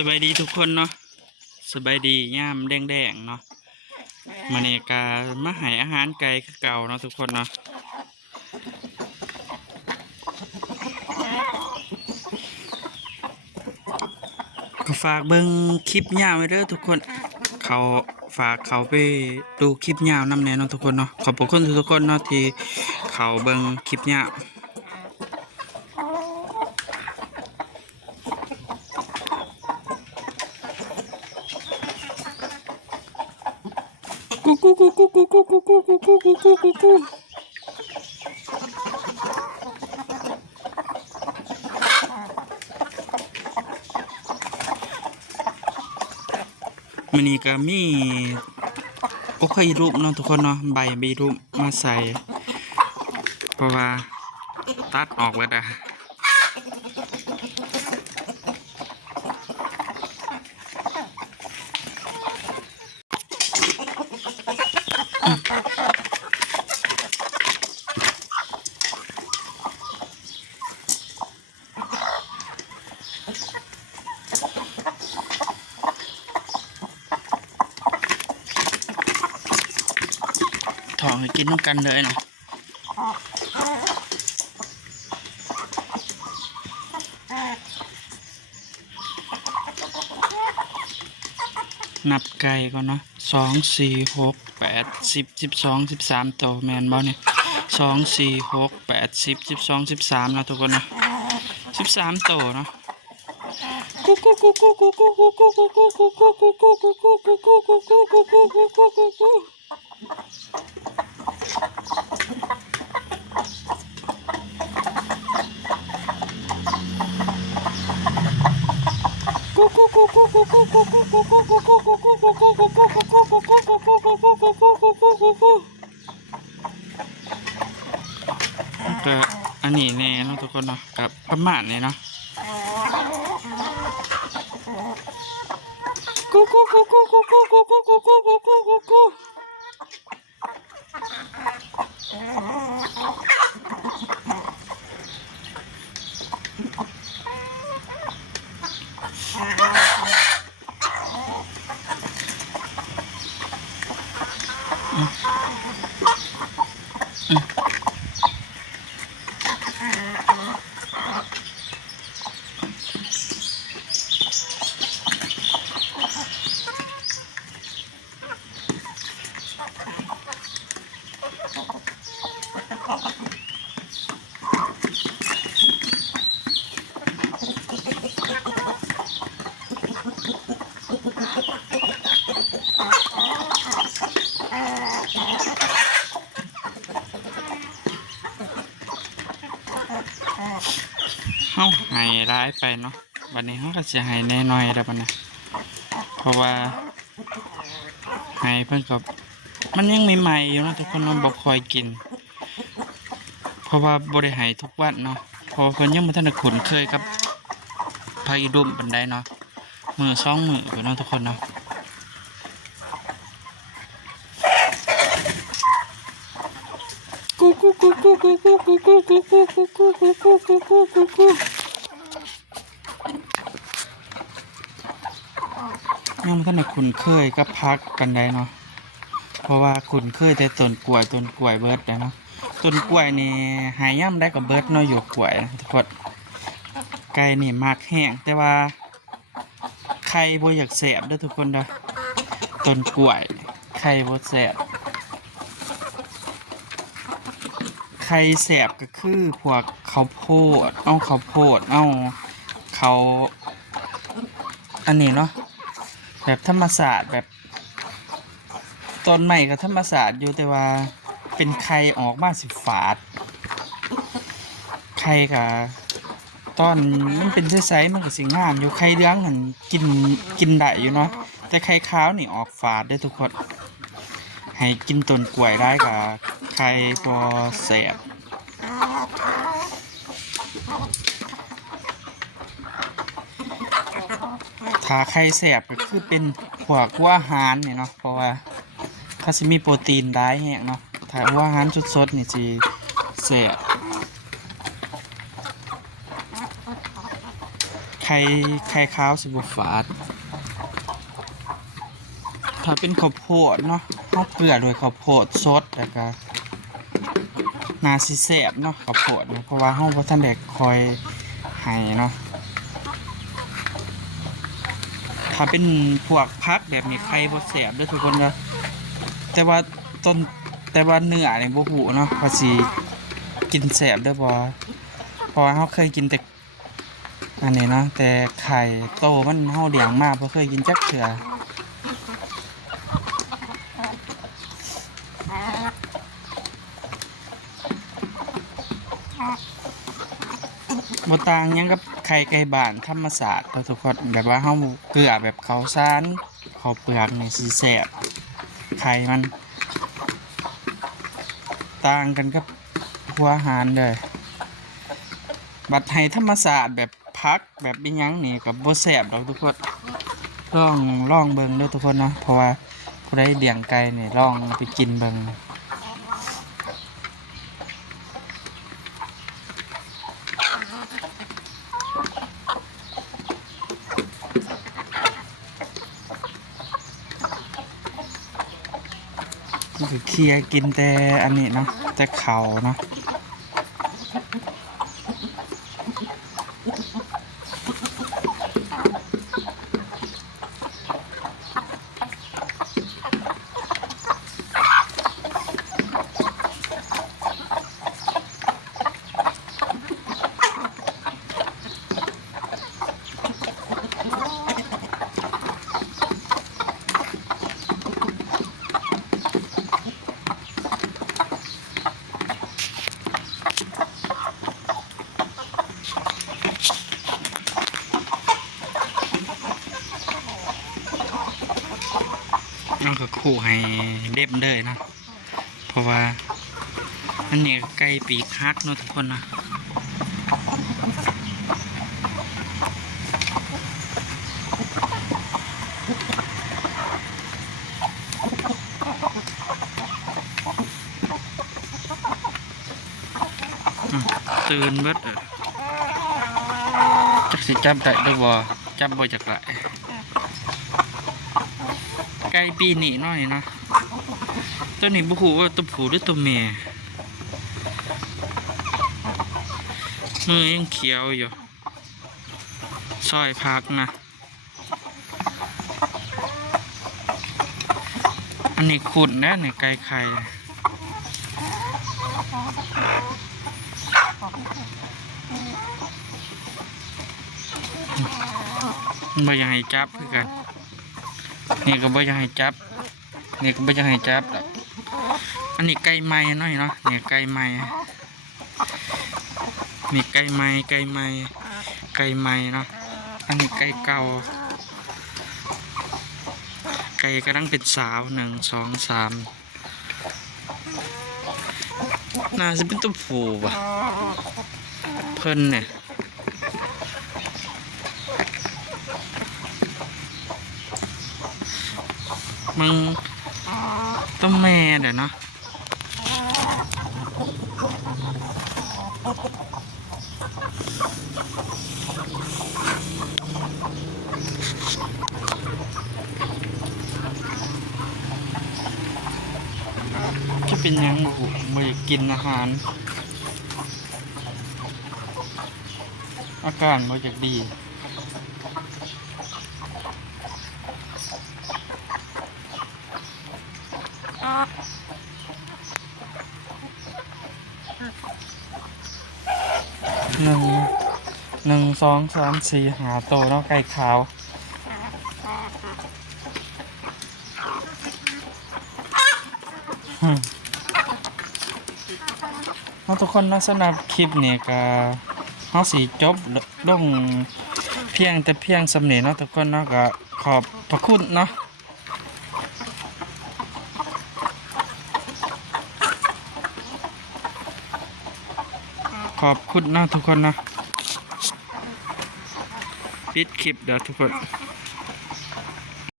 สบายดีทุกคนเนาะสบายดีย่ามแดงๆเนาะมาเนกามาให้อาหารไก่เก่าเนาะทุกคนเนาะก็ฝากเบิ่งคลิปยาวไว้เด้อทุกคนเขาฝากเขาไปดูคลิปยาวนำแน่เนาะทุกคนเนาะขอบคุณทุกคนเนาะที่เขาเบิ่งคลิปยาวกูกูกูกูกูกูกูกูกูกูกูกูกูมันนี่ก็มีโอเครูปเนาะทุกคนเนาะใบบีรูปมาใส่เพราะว่าตัดออกแล้วถองให้กินน้ำกันเลยเนาะนับไก่ก่อนเนาะ2 4 6 8 10 12 13ตัวแมนบอลเนี่ย2 4 6 8 10 12 13นะทุกคนนะ13ตัวเนาะก็อันนี้แน่เนาะทุกคนเนาะกับประมาณนี้เนาะเขาหายร้ายไปเนาะวันนี้เขาก็จะหายแน่น้อยแล้วปะนะเพราะว่าหายเพิ่งกับมันยังใหม่ๆอยู่นะทุกคนน้องบอกคอยกินเพราะว่าบริหายทุกวันเนาะเพราะคนยังไม่ทันได้คุ้นเคยกับพายุดุมบันไดเนาะมือ2 มืออยู่เนาะทุกคนเนาะกูกูกูกูกูกูกูกูกูกูกูกูกูกูกูกูกูกูยังไม่ทันได้คุ้นเคยกับพักกันได้เนาะเพราะว่าคุ้นเคยแต่ต้นกล้วยเบิร์ดเนาะต้นกล้วยนี่หายย่ำได้กับเบิร์ดเนาะอยู่กล้วยทุกคนไก่นี่มากแห้งแต่ว่าไข่บ่อยากแสบเด้อทุกคนเด้อต้นกล้วยไข่บ่แสบไข่แสบก็คือพวกข้าวโพดเขาอันนี้เนาะแบบธรรมศาสตร์แบบต้นใหม่กับธรรมศาสตร์อยู่แต่ว่าเป็นไข่ออกมาสิฝาดไข่กับตอนมันเป็นไซส์มันก็สิงามอยู่ไข่เหลืองหันกินได้อยู่เนาะแต่ไข่ขาวนี่ออกฝาดได้ทุกคนให้กินต้นกล้วยได้กับไข่พอแสบถ้าไข่แสบก็คือเป็นพวกหัวอาหารเนี่ยเนาะเพราะว่าเขาจะมีโปรตีนได้แห้งเนาะถ้าหัวอาหารสดๆนี่สิแสบ ไ ไข่ขาวสิบฝาดถ้าเป็นข้าวโพดเนาะข้าวเกลือโดยข้าวโพดสดแล้วก็นาสิแซ่บเนาะข้าวโพดนะเพราะว่าเฮาบ่ทันได้คอยให้เนาะถ้าเป็นพวกผักแบบนี้ไข่บ่แซ่บเด้อทุกคนเด้อแต่ว่าเนื้อนี่บ่ฮู้เนาะว่าสิกินแซ่บเด้อบ่เพราะว่าเฮาเคยกินแต่อันนี้นะแต่ไข่โตมันเฮาเลี้ยงมาบ่เคยกินจักเทื่อบ่ต่างหยังกับไข่ไก่บ้านธรรมชาติทุกคนแบบว่าเฮาเกลือแบบข้าวสารข้าวเปลือกนี่สิแซ่บไข่มันต่างกันกับหัวอาหารเลยบัดไห้ธรรมชาติแบบพักแบบเป็นยังนี่กับบ่แซ่บดอกทุกคนลองเบิ่งเด้อทุกคนเนาะเพราะว่าผู้ใดเลี้ยงไก่นี่ลองไปกินเบิ่งคือเคลียร์กินแต่อันนี้เนาะแต่เขาเนาะนั่นก็คู่ให้เด็บเลยนะเพราะว่าอันนี้ไก่ปีกฮักเนาะทุกคนนะตื่นเบิดจักสิจับได้ด้วยบ่จับบ่จักละไก่ปีนี่น้อยนะตัวนี้บุหูว่าตัวผู้หรือตัวเมียมือยังเขียวอยู่ซอยพักนะอันนี้ขุดนะเนี่ยไก่ไข่บ่อยากให้จับคือกันนี่ก็บ่อยากให้จับนี่ก็บ่อยากให้จับอันนี้ไก่ไม้น้อยเนาะเนี่ยไก่ไม้มีไก่ไม้เนาะอันนี้ไก่เก่าไก่กำลังเป็นสาว1 2 3น่าจะเป็นตัวผู้ป่ะเพิ่นเนี่ยมึงต้องแม่เดี๋ยวเนาะจะเป็นยังบุมือกินอาหารอาการมันจะดีหนึ่ง2 3 4หาโตเนาะไก่ขาวทุกคนนะสำหรับคลิปนี้ก็เขาสีจบลงเพียงสำเนียงเนาะทุกคนเนาะก็ขอบพระคุณเนาะขอบคุณนะทุกคนนะปิดคลิปเดี๋ยวทุกคน